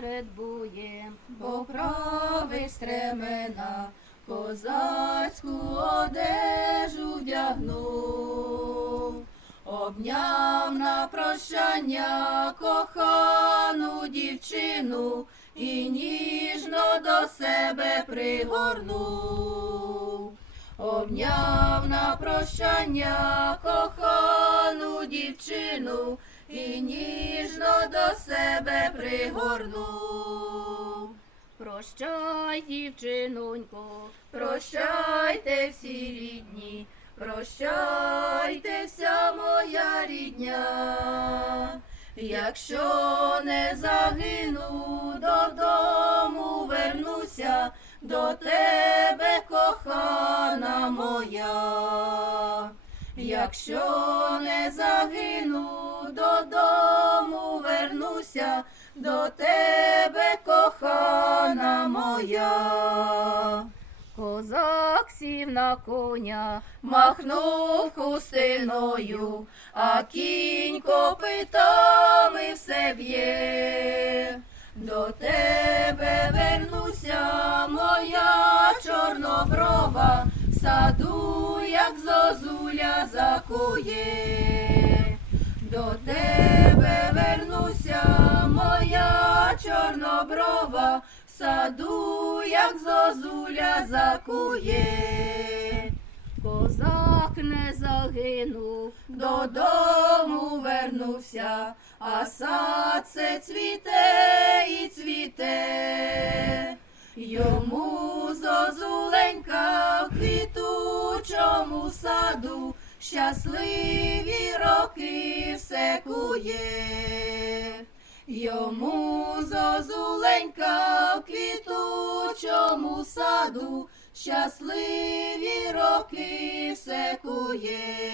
перед боєм, бо правий стремена козацьку одежу вдягнув, обняв на прощання кохану дівчину і ніжно до себе пригорнув. Обняв на прощання кохану дівчину і ніжно себе пригорнув. прощай, дівчинонько, Прощайте всі рідні, прощайте вся моя рідня. Якщо не загину, додому вернуся до тебе, кохана моя. Якщо не загину, до тебе, кохана моя. козак сів на коня, Махнув хустиною, а кінь копитами все б'є. До тебе вернуся, моя чорноброва, в саду, як зозуля закує. До тебе чорноброва, в саду, як зозуля закує. козак не загинув, Додому вернувся, а сад це цвіте і цвіте. Йому зозуленька в квітучому саду, щасливі роки все кує. Йому зозуленька в квітучому саду, щасливі роки все кує.